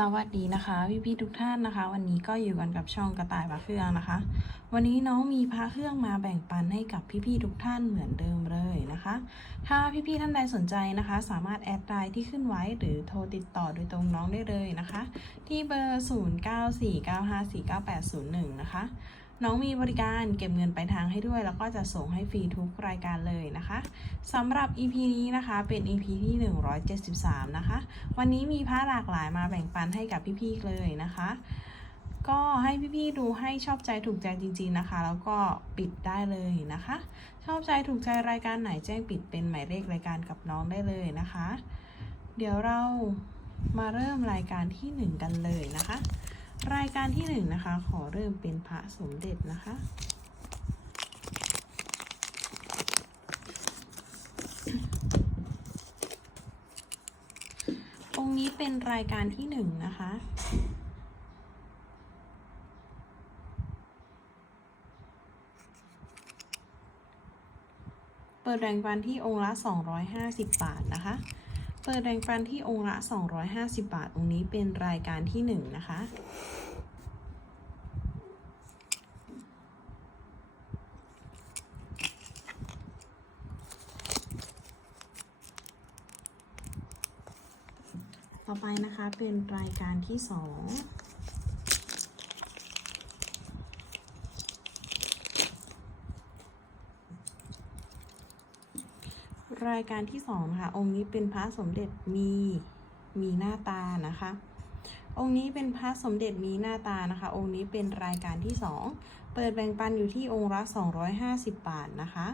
สวัสดีนะคะพี่พี่ๆทุกท่านนะคะ วันนี้ก็อยู่กันกับช่องกระต่ายพระเครื่องนะคะ วันนี้น้องมีพระเครื่องมาแบ่งปันให้กับพี่พี่ๆทุกท่านเหมือนเดิมเลยนะคะ ถ้าพี่พี่ๆท่านใดสนใจนะคะ สามารถแอดไลน์ที่ขึ้นไว้หรือโทรติดต่อโดยตรงน้องได้เลยนะคะ ที่เบอร์ 0949549801 นะคะ น้องมีบริการเก็บเงินไปทางให้ด้วย แล้วก็จะส่งให้ฟรีทุกรายการเลยนะคะสำหรับ EP นี้นะคะเป็น EP ที่ 173 นะคะ วันนี้มีพระหลากหลายมาแบ่งปันให้กับพี่ๆเลยนะคะ ก็ให้พี่ๆดูให้ชอบใจถูกใจจริงๆนะคะ แล้วก็ปิดได้เลยนะคะ ชอบใจถูกใจรายการไหนแจ้งปิดเป็นหมายเลขรายการกับน้องได้เลยนะคะ เดี๋ยวเรามาเริ่มรายการที่หนึ่งกันเลยนะคะ รายการที่หนึ่งนะคะ ขอเริ่มเป็นพระสมเด็จนะคะ องค์นี้เป็นรายการที่หนึ่งนะคะเปิดแบ่งปันที่องค์ละ 250 บาทนะคะ เปิดแบ่งฟันที่องค์ละ 250 บาท องค์นี้เป็นรายการที่ 1 นะคะ ต่อไปนะคะเป็นรายการที่ 2 รายการที่สองนะคะองค์นี้เป็นพระสมเด็จมีมีหน้าตานะคะ องค์นี้เป็นพระสมเด็จมีหน้าตานะคะ องค์นี้เป็นรายการที่สองเปิดแบ่งปันอยู่ที่องค์ละ250 บาทนะคะ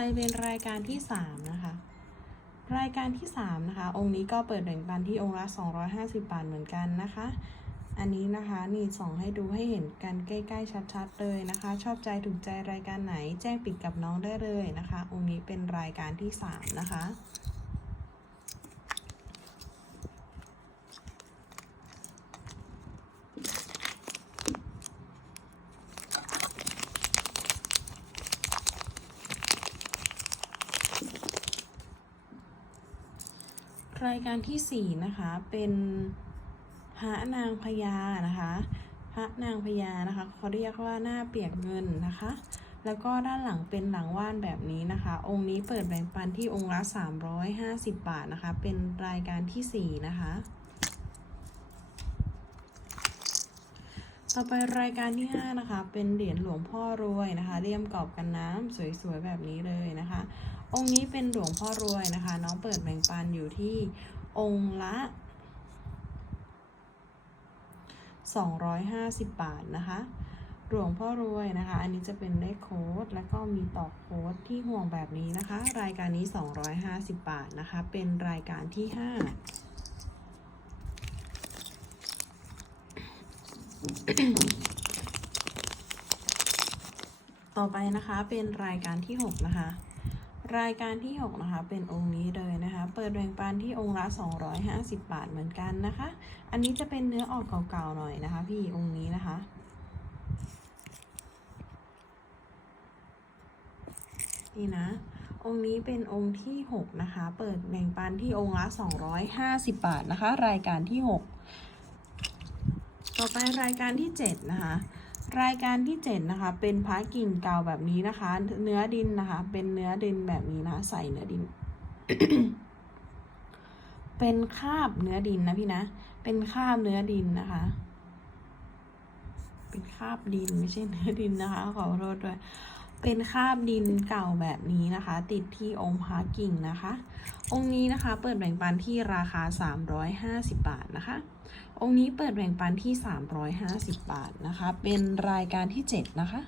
ไปเป็นรายการที่สามนะคะ รายการที่สามนะคะ องค์นี้ก็เปิดแบ่งปันที่องค์ละ 250 บาทเหมือนกันนะคะ อันนี้นะคะนี่ส่องให้ดูให้เห็นกันใกล้ๆชัดๆเลยนะคะ ชอบใจถูกใจรายการไหนแจ้งปิดกับน้องได้เลยนะคะ องค์นี้เป็นรายการที่สามนะคะ รายการที่สี่นะคะ เป็นพระนางพญานะคะ พระนางพญานะคะเขาเรียกว่าหน้าเปียกเงินนะคะ แล้วก็ด้านหลังเป็นหลังว่านแบบนี้นะคะ องค์นี้เปิดแบ่งปันที่องค์ละ 350 บาทนะคะ เป็นรายการที่สี่นะคะ ต่อไปรายการที่ 5 นะคะ เป็นเหรียญหลวงพ่อรวยนะคะเลี่ยมกรอบกันน้ำสวยๆ แบบนี้เลยนะคะ องค์นี้เป็นหลวงพ่อรวยนะคะ น้องเปิดแบ่งปันอยู่ที่องค์ละ 250 บาทนะคะหลวงพ่อรวยนะคะ อันนี้จะเป็นเลขโค้ด แล้วก็มีตอกโค้ดที่ห่วงแบบนี้นะคะ รายการนี้ 250 บาทนะคะ เป็นรายการที่ 5 ต่อไปนะคะเป็นรายการที่ 6 นะคะ รายการที่ 6 นะคะ เป็นองค์นี้เลยนะคะ เปิดแบ่งปันที่องค์ละ 250 บาทเหมือนกันนะคะ อันนี้จะเป็นเนื้อออกเก่าๆหน่อยนะคะ พี่องค์นี้นะคะนี่นะองค์นี้เป็นองค์ที่ 6 นะคะ เปิดแบ่งปันที่องค์ละ 250 บาทนะคะ รายการที่ 6 ต่อไปรายการที่ 7 นะคะ รายการที่ 7 นะคะ เป็นพระกิ่งเก่าแบบนี้นะคะ เนื้อดินนะคะ เป็นเนื้อดินแบบนี้นะ ใส่เนื้อดิน เป็นคาบเนื้อดินนะพี่นะ เป็นคาบเนื้อดินนะคะ เป็นคาบดินไม่ใช่เนื้อดินนะคะ ขอโทษด้วย เป็นคราบดินเก่าแบบนี้นะคะ ติดที่องค์พระกิ่งนะคะ องค์นี้นะคะเปิดแบ่งปันที่ราคา 350 บาทนะคะ องค์นี้เปิดแบ่งปันที่ 350 บาทนะคะ เป็นรายการที่ 7 นะคะ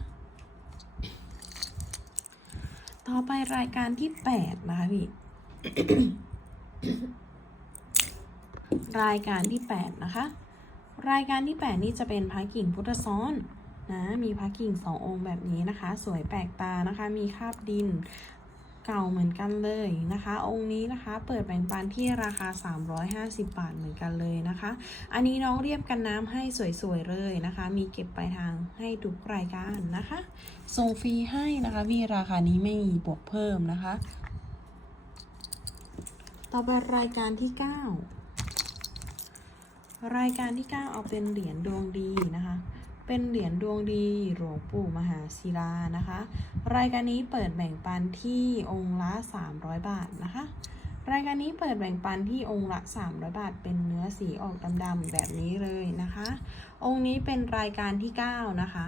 ต่อไปรายการที่ 8 นะคะพี่รายการที่ 8 นะคะ รายการที่ 8 นี่จะเป็นพระกิ่งพุทธซ้อน นะมีพระกิ่งสององค์แบบนี้นะคะ สวยแปลกตานะคะ มีคาบดินเก่าเหมือนกันเลยนะคะ องค์นี้นะคะเปิดแบ่งปันที่ราคา 350 บาทเหมือนกันเลยนะคะ อันนี้น้องเรียบกันน้ำให้สวยๆเลยนะคะ มีเก็บปลายทางให้ทุกรายการนะคะส่งฟรีให้นะคะพี่ราคานี้ไม่มีบวกเพิ่มนะคะ ต่อไปรายการที่ 9 รายการที่ 9 เอาเป็นเหรียญดวงดีนะคะ เป็นเหรียญดวงดีหลวงปู่มหาศิลานะคะ รายการนี้เปิดแบ่งปันที่องค์ละ 300 บาทนะคะ รายการนี้เปิดแบ่งปันที่องค์ละ 300 บาท เป็นเนื้อสีออกดำๆแบบนี้เลยนะคะ องค์นี้เป็นรายการที่ 9 นะคะ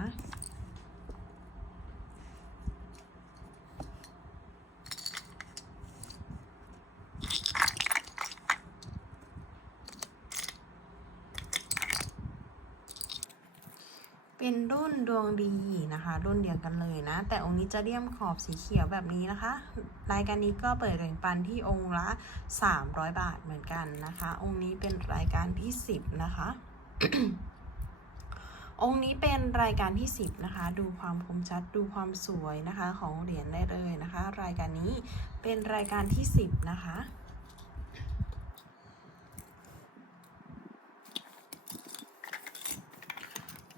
เป็นรุ่น ดวงดีนะคะ รุ่นเดียวกันเลยนะ แต่องค์นี้จะเลี่ยมขอบสีเขียวแบบนี้นะคะ รายการนี้ก็เปิดแบ่งปันที่องค์ละ 300 บาทเหมือนกันนะคะ องค์นี้เป็นรายการที่ 10 นะคะ องค์นี้เป็นรายการที่ 10 นะคะ ดูความคมชัดดูความสวยนะคะ ของเหรียญได้เลยนะคะ รายการนี้เป็นรายการที่ 10 นะคะ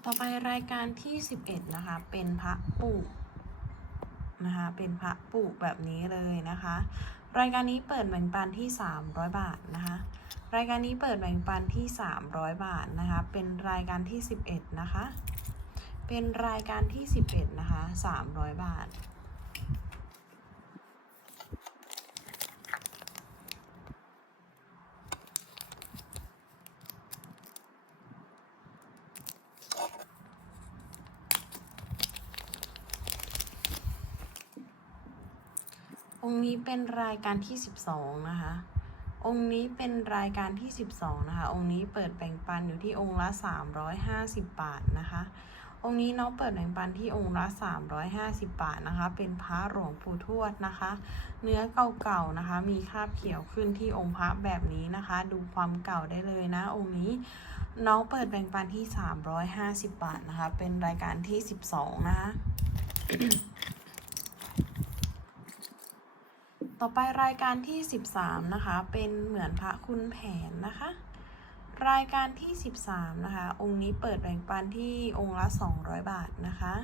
ต่อไปรายการที่ 11 นะคะ เป็นพระปุนะคะ เป็นพระปุแบบนี้เลยนะคะ รายการนี้เปิดแบ่งปันที่ 300 บาทนะคะ รายการนี้เปิดแบ่งปันที่ 300 บาทนะคะ เป็นรายการที่ 11 นะคะ เป็นรายการที่ 11 นะคะ 300 บาท นี้เป็นรายการที่ 12 นะคะ องค์นี้เป็นรายการที่ 12 นะคะ องค์นี้เปิดแบ่งปันอยู่ที่องค์ละ 350 บาทนะคะ องค์นี้น้องเปิดแบ่งปันที่องค์ละ 350 บาทนะคะ เป็นพระหลวงปู่ทวดนะคะ เนื้อเก่าๆนะคะ มีคราบเขียวขึ้นที่องค์พระแบบนี้นะคะ ดูความเก่าได้เลยนะ องค์นี้น้องเปิดแบ่งปันที่ 350 บาทนะคะ เป็นรายการที่ 12 นะคะ ต่อไปรายการที่ 13 นะคะ เป็นเหมือนพระคุณแผนนะคะ รายการที่ 13 นะคะ องค์นี้เปิดแบ่งปันที่องค์ละ 200 บาทนะคะ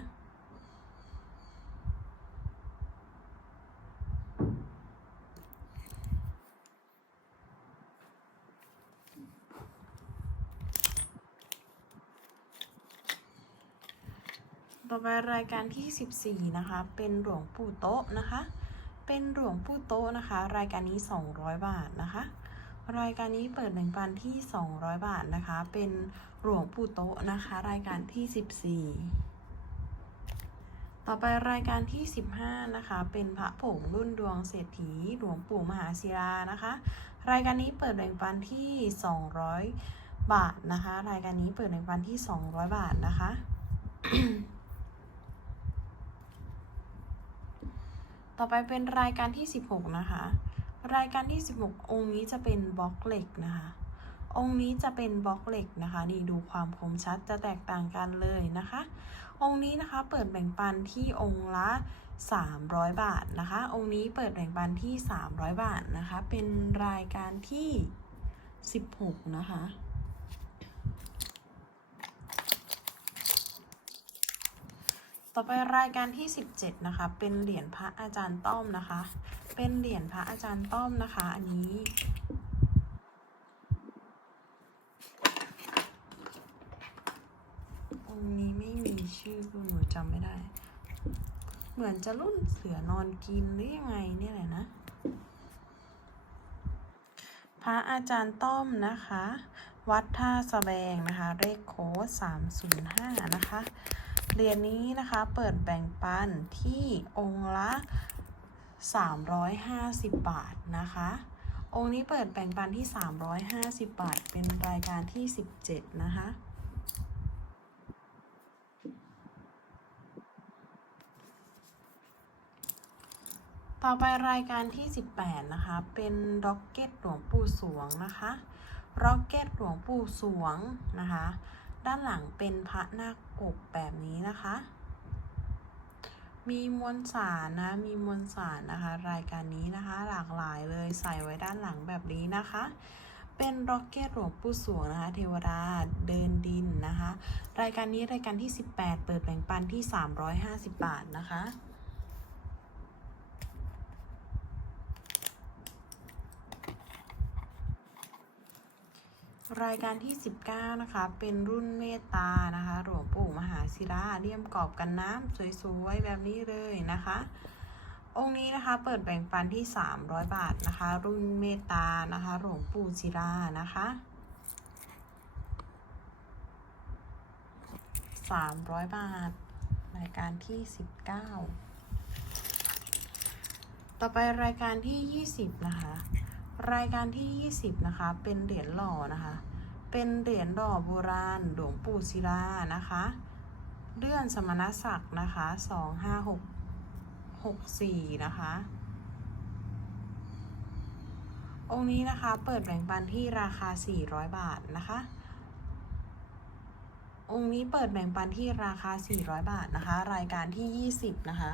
ต่อไปรายการที่ 14 นะคะ เป็นหลวงปู่โต๊ะนะคะ เป็นหลวงปู่โตนะคะ รายการนี้ 200 บาทนะคะ รายการนี้เปิดแบ่งปันที่ 200 บาทนะคะ เป็นหลวงปู่โตนะคะ รายการที่ 14 ต่อไปรายการที่ 15 นะคะ เป็นพระผงรุ่นดวงเศรษฐีหลวงปู่มหาศิลานะคะ รายการนี้เปิดแบ่งปันที่ 200 บาทนะคะ รายการนี้เปิดแบ่งปันที่ 200 บาทนะคะ ต่อไปเป็นรายการที่ 16 นะคะ รายการที่ 16 องค์นี้จะเป็นบล็อกเหล็กนะคะ องค์นี้จะเป็นบล็อกเหล็กนะคะ นี่ดูความคมชัดจะแตกต่างกันเลยนะคะ องค์นี้นะคะเปิดแบ่งปันที่องค์ละ 300 บาทนะคะ องค์นี้เปิดแบ่งปันที่ 300 บาทนะคะ เป็นรายการที่ 16 นะคะ ต่อไปรายการที่ 17 นะคะ เป็นเหรียญพระอาจารย์ต้อมนะคะ เป็นเหรียญพระอาจารย์ต้อมนะคะ อันนี้ องค์นี้ไม่มีชื่อคุณหนูจำไม่ได้ เหมือนจะรุ่นเสือนอนกินหรือยังไงเนี่ยแหละนะ พระอาจารย์ต้อมนะคะ วัดท่าสะแบงนะคะ เลขโค้ด305 นะคะ เหรียญนี้นะคะเปิดแบ่งปันที่องค์ละ 350 บาทนะคะ องค์นี้เปิดแบ่งปันที่ 350 บาท เป็นรายการที่ 17 นะคะต่อไปรายการที่ 18 นะคะ เป็นร็อกเก็ตหลวงปู่สวงนะคะร็อกเก็ตหลวงปู่สวงนะคะ ด้านหลังเป็นพระนาคปกแบบนี้นะคะ มีมวลสารนะ มีมวลสารนะคะ รายการนี้นะคะ หลากหลายเลยใส่ไว้ด้านหลังแบบนี้นะคะ เป็นร็อกเก็ตหลวงปู่สวงนะคะ เทวดาเดินดินนะคะ รายการนี้รายการที่ 18 เปิดแบ่งปันที่ 350 บาทนะคะ รายการที่ 19 นะคะ เป็นรุ่นเมตตานะคะ หลวงปู่มหาศิลาเลี่ยมกรอบกันน้ำสวยๆ แบบนี้เลยนะคะ องค์นี้นะคะเปิดแบ่งปันที่ 300 บาทนะคะ รุ่นเมตตานะคะ หลวงปู่ศิลานะคะ 300 บาท รายการที่ 19 ต่อไปรายการที่ 20 นะคะ รายการที่ 20 นะคะ เป็นเหรียญหล่อนะคะ เป็นเหรียญหล่อโบราณหลวงปู่ศิลานะคะ เลื่อนสมณศักดิ์นะคะ256 64 นะคะ องค์นี้นะคะเปิดแบ่งปันที่ราคา 400 บาทนะคะ องค์นี้เปิดแบ่งปันที่ราคา 400 บาทนะคะ รายการที่ 20 นะคะ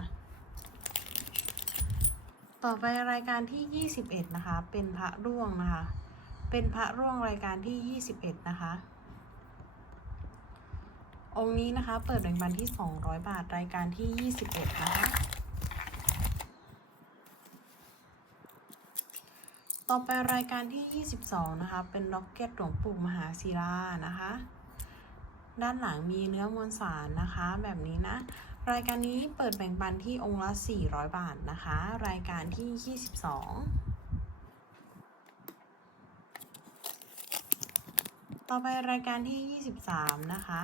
ต่อไปรายการที่ 21 นะคะ เป็นพระร่วงนะคะ เป็นพระร่วงรายการที่ 21 นะคะ องค์นี้นะคะ เปิดแบ่งปันที่ 200 บาท รายการที่ 21 นะคะ ต่อไปรายการที่ 22 นะคะ เป็นล็อกเก็ตหลวงปู่มหาศิลานะคะ ด้านหลังมีเนื้อมวลสารนะคะ แบบนี้นะ รายการนี้เปิดแบ่งปันที่องค์ละ 400 บาทนะคะ รายการที่ 22 ต่อไปรายการที่ 23 นะคะ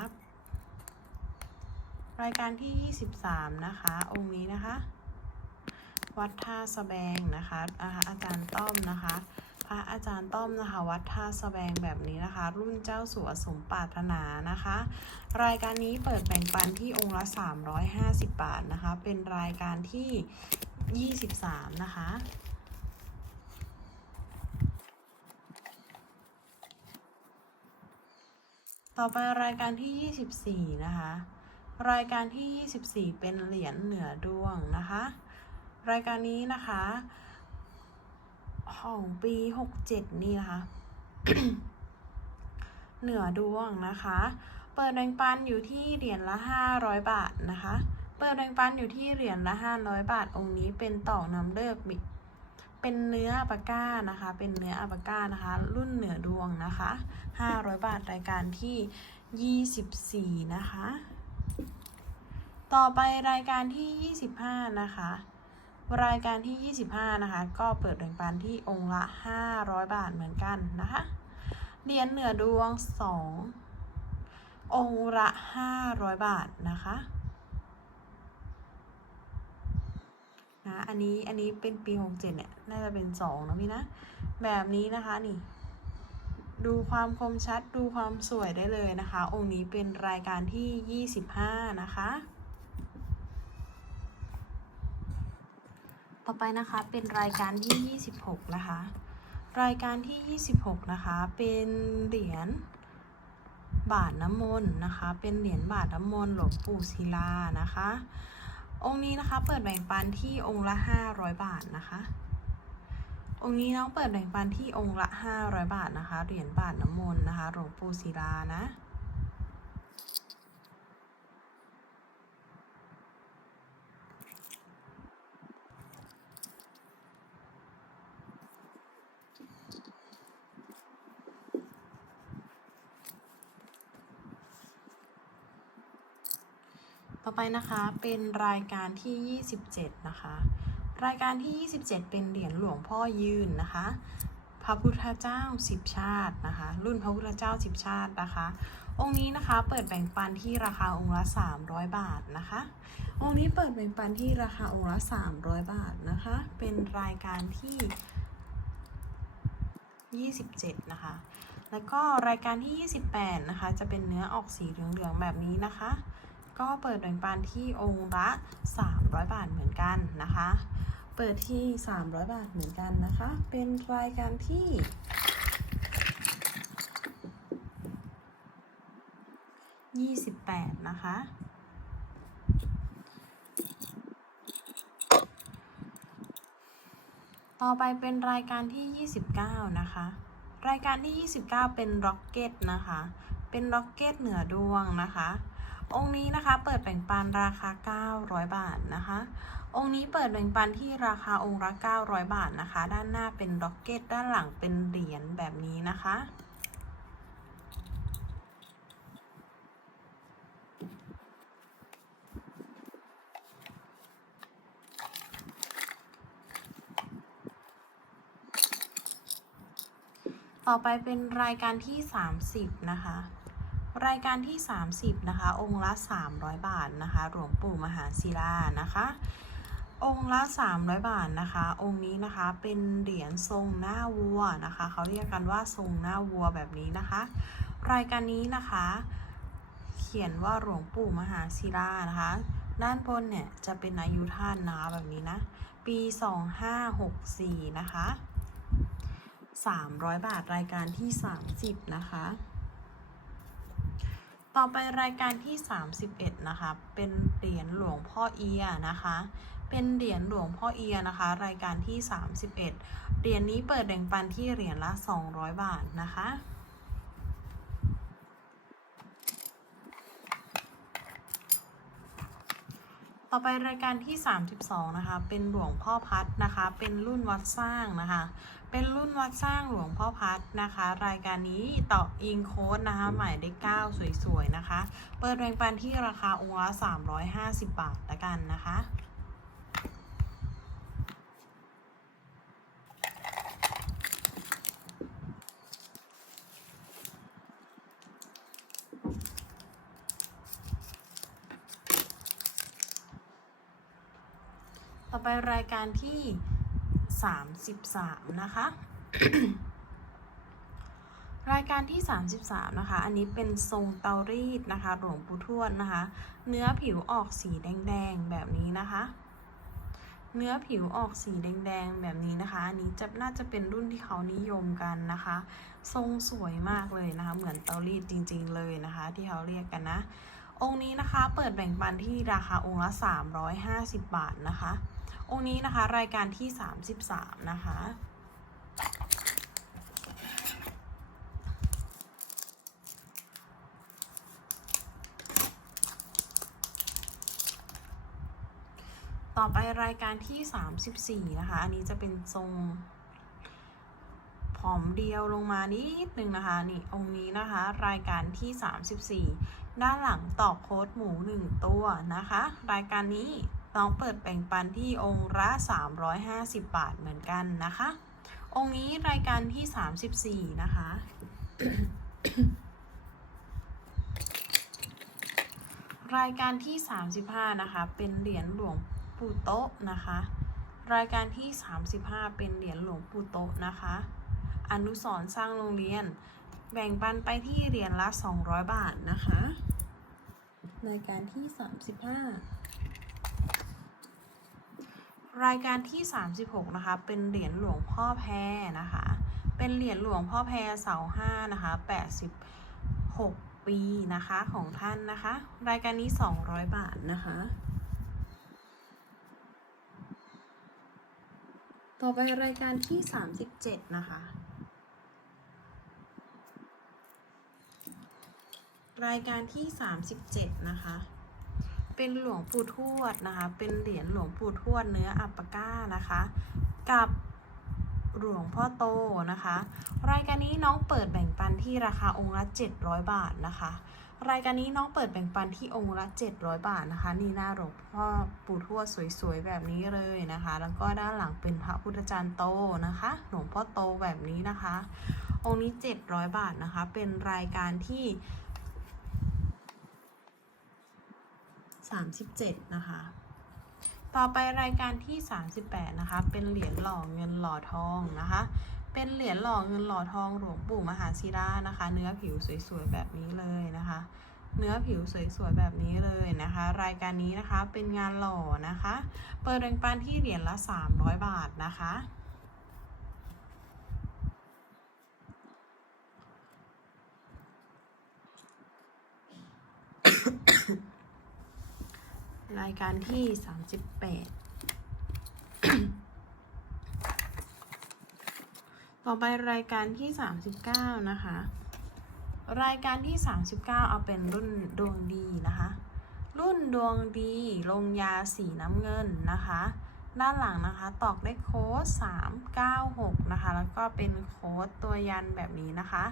รายการที่ 23 นะคะ องค์นี้นะคะ วัดท่าสแบงนะคะอาจารย์ต้อมนะคะ พระอาจารย์ต้อมนะคะ วัดท่าสะแบงแบบนี้นะคะ รุ่นเจ้าสัวสมปรารถนานะคะ รายการนี้เปิดแบ่งปันที่องค์ละ 350 บาทนะคะ เป็นรายการที่ 23 นะคะต่อไปรายการที่ 24 นะคะ รายการที่ 24 เป็นเหรียญเหนือดวงนะคะ รายการนี้นะคะ ของปี67นี่นะคะ เหนือดวงนะคะ เปิดแบ่งปันอยู่ที่เหรียญละ500บาทนะคะ เปิดแบ่งปันอยู่ที่เหรียญละ500บาท องค์นี้เป็นต่อนำเลิกมิเป็นเนื้ออัปาก้านะคะ เป็นเนื้ออัปาก้านะคะ รุ่นเหนือดวงนะคะ 500 บาทรายการที่ 24 นะคะ ต่อไปรายการที่ 25 นะคะ รายการที่ 25 นะคะ ก็เปิดแบ่งปันที่องค์ละ 500 บาทเหมือนกันนะคะ เหรียญเหนือดวง 2 องค์ละ 500 บาทนะคะนะอันนี้อันนี้เป็นปี 67 เนี่ย น่าจะเป็น 2 นะพี่นะ แบบนี้นะคะนี่ ดูความคมชัดดูความสวยได้เลยนะคะ องค์นี้เป็นรายการที่ 25 นะคะ ต่อไปนะคะเป็นรายการที่ 26 นะคะ รายการที่ 26 นะคะเป็นเหรียญบาทน้ำมนต์นะคะ เป็นเหรียญบาทน้ำมนต์หลวงปู่ศิลานะคะ องค์นี้นะคะเปิดแบ่งปันที่องค์ละ 500 บาทนะคะ องค์นี้น้องเปิดแบ่งปันที่องค์ละ 500 บาทนะคะ เหรียญบาทน้ำมนต์นะคะหลวงปู่ศิลานะ ต่อไปนะคะเป็นรายการที่ 27 นะคะ รายการที่ 27 เป็นเหรียญหลวงพ่อยืนนะคะ พระพุทธเจ้าสิบชาตินะคะ รุ่นพระพุทธเจ้าสิบชาตินะคะ องค์นี้นะคะเปิดแบ่งปันที่ราคาองค์ละ 300 บาทนะคะ องค์นี้เปิดแบ่งปันที่ราคาองค์ละ 300 บาทนะคะ เป็นรายการที่ 27 นะคะ แล้วก็รายการที่ 28 นะคะ จะเป็นเนื้อออกสีเหลืองๆแบบนี้นะคะ ก็เปิดแบ่งปันที่องค์ละ 300 บาทเหมือนกันนะคะ เปิดที่ 300 บาทเหมือนกันนะคะ เป็นรายการที่ยี่สิบแปดนะคะ ต่อไปเป็นรายการที่ยี่สิบเก้านะคะ รายการที่ยี่สิบเก้าเป็นร็อกเก็ตนะคะ เป็นร็อกเก็ตเหนือดวงนะคะ องค์นี้นะคะเปิดแบ่งปันราคา 900 บาทนะคะ องค์นี้เปิดแบ่งปันที่ราคาองค์ละ 900 บาทนะคะ ด้านหน้าเป็นร็อกเก็ต ด้านหลังเป็นเหรียญแบบนี้นะคะต่อไปเป็นรายการที่ 30 นะคะ รายการที่ 30 นะคะ องค์ละ 300 บาทนะคะ หลวงปู่มหาศิลานะคะ องค์ละ 300 บาทนะคะ องค์นี้นะคะเป็นเหรียญทรงหน้าวัวนะคะ เขาเรียกกันว่าทรงหน้าวัวแบบนี้นะคะ รายการนี้นะคะ เขียนว่าหลวงปู่มหาศิลานะคะด้านบนเนี่ยจะเป็นอายุท่านนะแบบนี้นะ ปี 2564 นะคะ 300 บาทรายการที่ 30 นะคะ ต่อไปรายการที่ 31 นะคะ เป็นเหรียญหลวงพ่อเอียนะคะ เป็นเหรียญหลวงพ่อเอียนะคะ รายการที่ 31 เหรียญนี้เปิดแบ่งปันที่เหรียญละ 200 บาทนะคะ ต่อไปรายการที่ 32 นะคะ เป็นหลวงพ่อพัดนะคะ เป็นรุ่นวัดสร้างนะคะ เป็นรุ่นวัดสร้างหลวงพ่อพัดนะคะ รายการนี้ต่ออิงโค้ดนะคะ หมายเลข9สวยๆนะคะ เปิดแรงปันที่ราคาองค์ละ350 บาทละกันนะคะ ต่อไปราย การที่ 33 นะคะ รายการที่ 33 นะคะ อันนี้เป็นทรงเตารีดนะคะ หลวงปู่ทวดนะคะ เนื้อผิวออกสีแดงๆแบบนี้นะคะ เนื้อผิวออกสีแดงๆแบบนี้นะคะ อันนี้จะน่าจะเป็นรุ่นที่เขานิยมกันนะคะ ทรงสวยมากเลยนะคะ เหมือนเตารีดจริง ๆ เลยนะคะ ที่เขาเรียกกันนะองค์นี้นะคะเปิดแบ่งปันที่ราคาองค์ละ 350 บาทนะคะ องค์นี้นะคะ รายการที่ 33 นะคะต่อไปรายการที่ 34 นะคะ อันนี้จะเป็นทรงผอมเดียวลงมานิดนึงนะคะ นี่องค์นี้นะคะ รายการที่ 34 ด้านหลังตอกโค้ดหมู 1 ตัวนะคะ รายการนี้ น้องเปิดแบ่งปันที่องค์ละ 350 บาทเหมือนกันนะคะ องค์นี้รายการที่ 34 นะคะ รายการที่ 35 นะคะ เป็นเหรียญหลวงปู่โต๊ะนะคะ รายการที่ 35 เป็นเหรียญหลวงปู่โต๊ะนะคะ อนุสรสร้างโรงเรียน แบ่งปันไปที่เหรียญละ 200 บาทนะคะ รายการที่ 35 รายการที่ 36 นะคะ เป็นเหรียญหลวงพ่อแพรนะคะ เป็นเหรียญหลวงพ่อแพรเสาห้านะคะ 86 ปีนะคะของท่านนะคะ รายการนี้ 200 บาทนะคะ ต่อไปรายการที่ 37 นะคะ รายการที่ 37 นะคะ เป็นหลวงปู่ทวดนะคะ เป็นเหรียญหลวงปู่ทวดเนื้ออัปปะก้านะคะ กับหลวงพ่อโตนะคะ รายการนี้น้องเปิดแบ่งปันที่ราคาองค์ละ 700 บาทนะคะ รายการนี้น้องเปิดแบ่งปันที่องค์ละ 700 บาทนะคะ นี่หน้าหลวงพ่อปู่ทวดสวยๆแบบนี้เลยนะคะ แล้วก็ด้านหลังเป็นพระพุทธจารย์โตนะคะ หลวงพ่อโตแบบนี้นะคะ องค์นี้ 700 บาทนะคะ เป็นรายการที่ 37 นะคะ ต่อไปรายการที่ 38 นะคะ เป็นเหรียญหล่อเงินหล่อทองนะคะ เป็นเหรียญหล่อเงินหล่อทองหลวงปู่มหาศิลานะคะ เนื้อผิวสวยๆแบบนี้เลยนะคะ เนื้อผิวสวยๆแบบนี้เลยนะคะ รายการนี้นะคะเป็นงานหล่อนะคะ เปิดแรงปันที่เหรียญละ 300 บาทนะคะ รายการที่ 38 ต่อไปรายการที่ 39 นะคะ รายการที่ 39 เอาเป็นรุ่นดวงดีนะคะ รุ่นดวงดีลงยาสีน้ำเงินนะคะ ด้านหลังนะคะตอกได้โค้ด 396 นะคะ แล้วก็เป็นโค้ดตัวยันแบบนี้นะคะ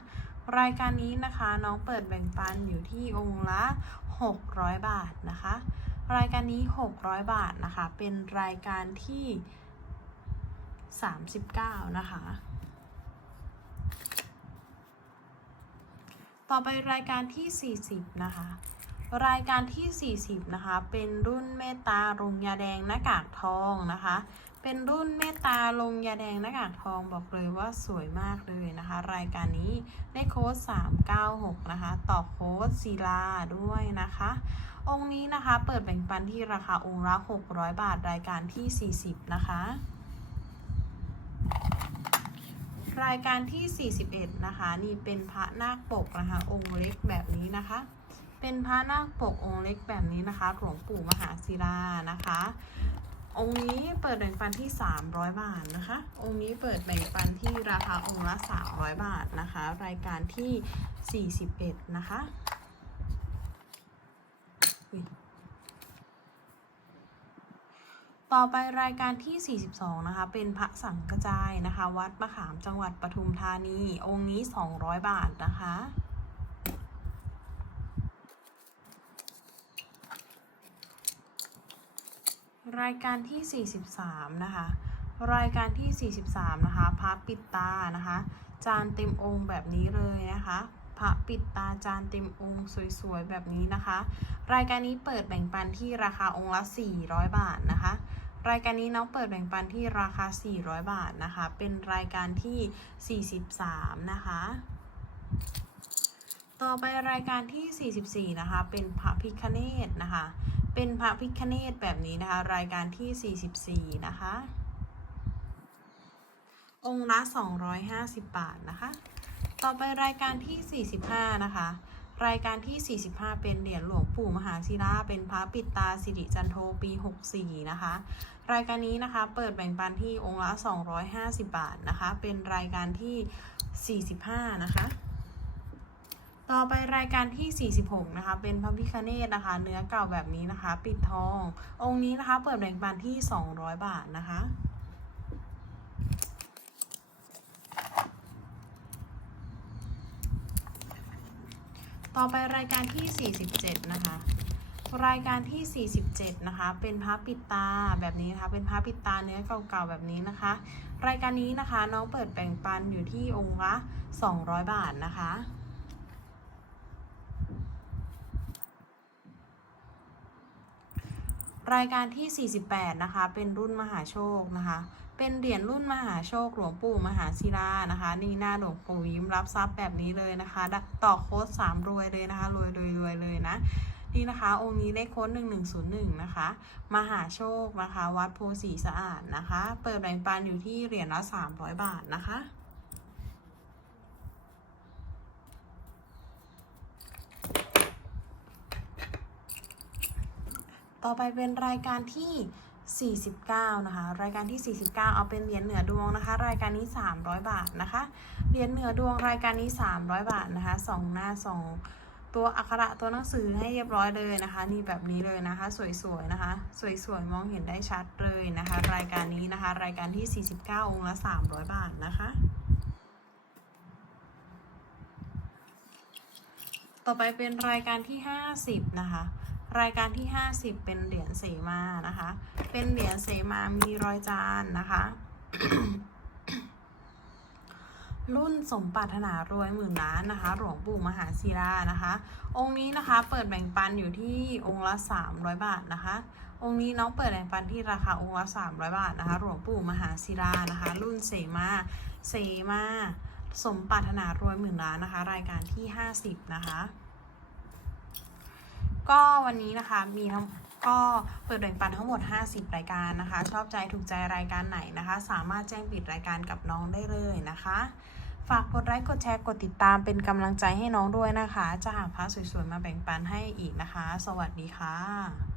รายการนี้นะคะน้องเปิดแบ่งปันอยู่ที่องค์ละ 600 บาทนะคะ รายการนี้ 600 บาทนะคะ เป็นรายการที่ 39 นะคะ ต่อไปรายการที่ 40 นะคะ รายการที่ 40 นะคะ เป็นรุ่นเมตตาลงยาแดงหน้ากากทองนะคะ เป็นรุ่นเมตตาลงยาแดงหน้ากากทองบอกเลยว่าสวยมากเลยนะคะ รายการนี้ได้โค้ด 396 นะคะ ต่อโค้ดศิลาด้วยนะคะ องค์นี้นะคะ เปิดแบ่งปันที่ราคาองค์ละ600 บาทรายการที่ 40 นะคะ รายการที่ 41 นะคะ นี่เป็นพระนาคปกนะคะ องค์เล็กแบบนี้นะคะ เป็นพระนาคปกองค์เล็กแบบนี้นะคะหลวงปู่มหาศิลานะคะ องค์นี้เปิดแบ่งปันที่ 300 บาทนะคะ องค์นี้เปิดแบ่งปันที่ราคาองค์ละ 300 บาทนะคะ รายการที่ 41 นะคะ ต่อไปรายการที่ 42 นะคะ เป็นพระสังกระจายนะคะ วัดมะขามจังหวัดปทุมธานี องค์นี้ 200 บาทนะคะ รายการที่ 43 นะคะ รายการที่ 43 นะคะพระปิดตานะคะ จานเต็มองค์แบบนี้เลยนะคะ ระปิดตาจานเต็มองค์สวยๆ แบบนี้นะคะ รายการนี้เปิดแบ่งปันที่ราคาองค์ละ 400 บาทนะคะ รายการนี้น้องเปิดแบ่งปันที่ราคา 400 บาทนะคะ เป็นรายการที่ 43 นะคะ ต่อไปรายการที่ 44 นะคะ เป็นพระพิคเนตนะคะ เป็นพระพิคเนตแบบนี้นะคะ รายการที่ 44 นะคะองค์ละ250 บาทนะคะ ต่อไปรายการที่ 45 นะคะ รายการที่ 45 เป็นเหรียญหลวงปู่มหาศิลาเป็นพระปิดตาสิริจันโทปี 64 นะคะ รายการนี้นะคะเปิดแบ่งปันที่องค์ละ 250 บาทนะคะ เป็นรายการที่ 45 นะคะต่อไปรายการที่ 46 นะคะ เป็นพระพิคเนตนะคะ เนื้อเก่าแบบนี้นะคะ ปิดทอง องค์นี้นะคะ เปิดแบ่งปันที่ 200 บาทนะคะ ต่อไปรายการที่ 47 นะคะ รายการที่ 47 นะคะ เป็นพระปิดตาแบบนี้นะคะ เป็นพระปิดตาเนื้อเก่าๆแบบนี้นะคะ รายการนี้นะคะน้องเปิดแบ่งปันอยู่ที่องค์ละ 200 บาทนะคะรายการที่ 48 นะคะ เป็นรุ่นมหาโชคนะคะ เป็นเหรียญรุ่นมหาโชคหลวงปู่มหาศิลานะคะ นี่หน้าหลวงปู่ยิ้มรับทรัพย์แบบนี้เลยนะคะ ต่อโค้ด3รวยเลยนะคะ รวยรวยรวยเลยนะนี่นะคะ องค์นี้ได้โค้ด1101 นะคะ มหาโชคนะคะ วัดโพสีสะอาดนะคะ เปิดแบ่งปันอยู่ที่เหรียญละ 300 บาทนะคะ ต่อไปเป็นรายการที่ 49 นะคะ รายการที่ 49 เอาเป็นเหรียญเหนือดวงนะคะ รายการนี้ 300 บาทนะคะ เหรียญเหนือดวงรายการนี้ 300 บาทนะคะสองหน้าสองตัวอักขระตัวหนังสือให้เรียบร้อยเลยนะคะ นี่แบบนี้เลยนะคะ สวยๆนะคะ สวยๆ มองเห็นได้ชัดเลยนะคะ รายการนี้นะคะ รายการที่ 49 องค์ละ 300 บาทนะคะต่อไปเป็นรายการที่ 50 นะคะ รายการที่ 50 เป็นเหรียญเสมานะคะ เป็นเหรียญเสมามีรอยจานนะคะ รุ่นสมปรารถนารวยหมื่นล้านนะคะ หลวงปู่มหาศิลานะคะ องค์นี้นะคะเปิดแบ่งปันอยู่ที่องค์ละ 300 บาทนะคะ องค์นี้น้องเปิดแบ่งปันที่ราคาองค์ละ 300 บาทนะคะ หลวงปู่มหาศิลานะคะ รุ่นเสมาเสมาสมปรารถนารวยหมื่นล้านนะคะ รายการที่ 50 นะคะ ก็วันนี้นะคะมีทั้งก็เปิดแบ่งปันทั้งหมด 50 รายการนะคะ ชอบใจถูกใจรายการไหนนะคะ สามารถแจ้งปิดรายการกับน้องได้เลยนะคะ ฝากกดไลค์กดแชร์กดติดตามเป็นกำลังใจให้น้องด้วยนะคะ จะหาพระสวยๆมาแบ่งปันให้อีกนะคะ สวัสดีค่ะ